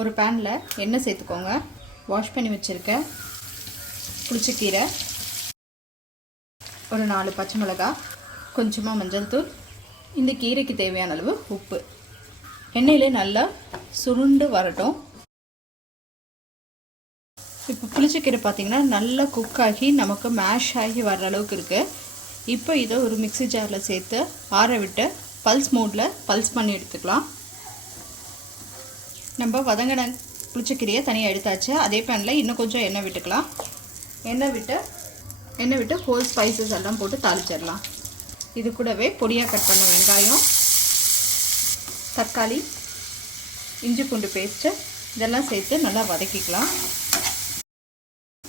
ஒரு பேனில் எண்ணெய் சேர்த்துக்கோங்க. வாஷ் பண்ணி வச்சுருக்க புளிச்சக்கீரை, ஒரு 4 பச்சை மிளகாய், கொஞ்சமாக மஞ்சள் தூள், இந்த கீரைக்கு தேவையான அளவு உப்பு. எண்ணெயிலே நல்லா சுருண்டு வரட்டும். இப்போ புளிச்சக்கீரை பார்த்திங்கன்னா நல்லா குக் ஆகி நமக்கு மேஷ் ஆகி வர்ற அளவுக்கு இருக்குது. இப்போ இதை ஒரு மிக்ஸி ஜாரில் சேர்த்து ஆற விட்டு பல்ஸ் மோடில் பல்ஸ் பண்ணி எடுத்துக்கலாம். நம்ம வதங்கின புளிச்சக்கீரையை தனியாக எடுத்தாச்சு. அதே பேனில் இன்னும் கொஞ்சம் எண்ணெய் விட்டுக்கலாம். எண்ணெய் விட்டு ஹோல் ஸ்பைசஸ் எல்லாம் போட்டு தாளிச்சிடலாம். இது கூடவே பொடியாக கட் பண்ண வெங்காயம், தக்காளி, இஞ்சி பூண்டு பேஸ்ட்டு இதெல்லாம் சேர்த்து நல்லா வதக்கிக்கலாம்.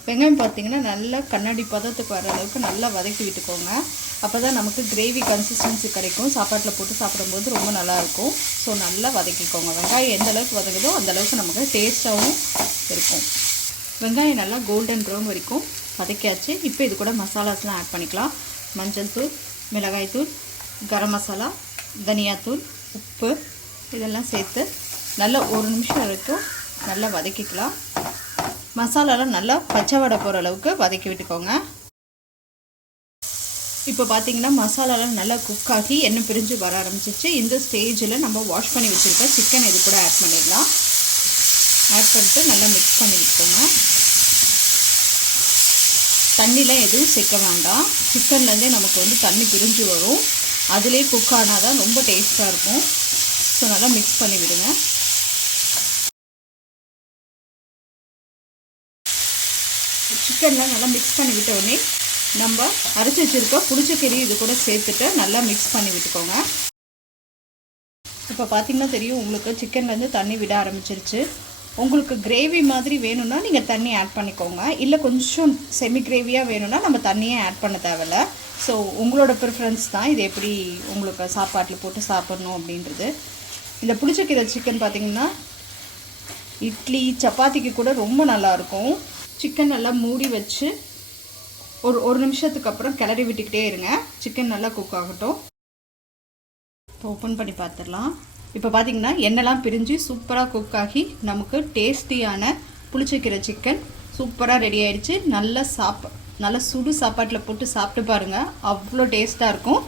வெங்காயம் பார்த்திங்கன்னா நல்லா கண்ணாடி பதத்துக்கு வர அளவுக்கு நல்லா வதக்கி விட்டுக்கோங்க. அப்போ தான் நமக்கு கிரேவி கன்சிஸ்டன்சி கிடைக்கும். சாப்பாட்டில் போட்டு சாப்பிடும்போது ரொம்ப நல்லாயிருக்கும். ஸோ நல்லா வதக்கிக்கோங்க. வெங்காயம் எந்த அளவுக்கு வதங்குதோ அந்தளவுக்கு நமக்கு டேஸ்ட்டாகவும் இருக்கும். வெங்காயம் நல்லா கோல்டன் ப்ரௌன் வரைக்கும் வதக்கியாச்சு. இப்போ இது கூட மசாலாஸ்லாம் ஆட் பண்ணிக்கலாம். மஞ்சள் தூள், மிளகாய் தூள், கரம் மசாலா, தனியாத்தூள், உப்பு இதெல்லாம் சேர்த்து நல்லா 1 நிமிஷம் வரைக்கும் நல்லா வதக்கிக்கலாம். மசாலாலாம் நல்லா பச்சை வடை போகிற அளவுக்கு வதக்கி விட்டுக்கோங்க. இப்போ பார்த்திங்கன்னா மசாலாலாம் நல்லா குக் ஆகி எண்ணெய் பிரிஞ்சு வர ஆரம்பிச்சிச்சு. இந்த ஸ்டேஜில் நம்ம வாஷ் பண்ணி வச்சுருக்க சிக்கன் இது கூட ஆட் பண்ணிடலாம். ஆட் பண்ணிட்டு நல்லா மிக்ஸ் பண்ணி விட்டுக்கோங்க. தண்ணிலாம் எதுவும் சேர்க்க வேண்டாம். சிக்கன்லேருந்தே நமக்கு வந்து தண்ணி பிரிஞ்சு வரும். அதிலே குக் ஆனால் தான் ரொம்ப டேஸ்ட்டாக இருக்கும். ஸோ நல்லா மிக்ஸ் பண்ணி விடுங்க. சிக்கன்லாம் நல்லா மிக்ஸ் பண்ணி விட்ட உடனே நம்ம அரைச்சி வச்சுருக்க புளிச்சக்கீரை இது கூட சேர்த்துட்டு நல்லா மிக்ஸ் பண்ணி விட்டுக்கோங்க. இப்போ பார்த்திங்கன்னா தெரியும் உங்களுக்கு சிக்கன்லேருந்து தண்ணி விட ஆரம்பிச்சிருச்சு. உங்களுக்கு கிரேவி மாதிரி வேணும்னா நீங்கள் தண்ணி ஆட் பண்ணிக்கோங்க. இல்லை கொஞ்சம் செமி கிரேவியாக வேணும்னா நம்ம தண்ணியே ஆட் பண்ண தேவையில்ல. ஸோ உங்களோட ப்ரிஃபரன்ஸ் தான் இது எப்படி உங்களுக்கு சாப்பாட்டில் போட்டு சாப்பிட்ணும் அப்படின்றது. இந்த புளிச்சக்கீரை சிக்கன் பார்த்திங்கன்னா இட்லி சப்பாத்திக்கு கூட ரொம்ப நல்லாயிருக்கும். சிக்கன் நல்லா மூடி வச்சு ஒரு நிமிஷத்துக்கு அப்புறம் கிளறி விட்டுக்கிட்டே இருங்க. சிக்கன் நல்லா குக் ஆகட்டும். இப்போ ஓப்பன் பண்ணி பார்த்துடலாம். இப்போ பார்த்திங்கன்னா எண்ணெய்லாம் பிரிஞ்சு சூப்பராக குக் ஆகி நமக்கு டேஸ்டியான புளிச்சக்கீரை சிக்கன் சூப்பராக ரெடி ஆகிடுச்சு. நல்லா சுடு சாப்பாட்டில் போட்டு சாப்பிட்டு பாருங்கள், அவ்வளோ டேஸ்ட்டாக இருக்கும்.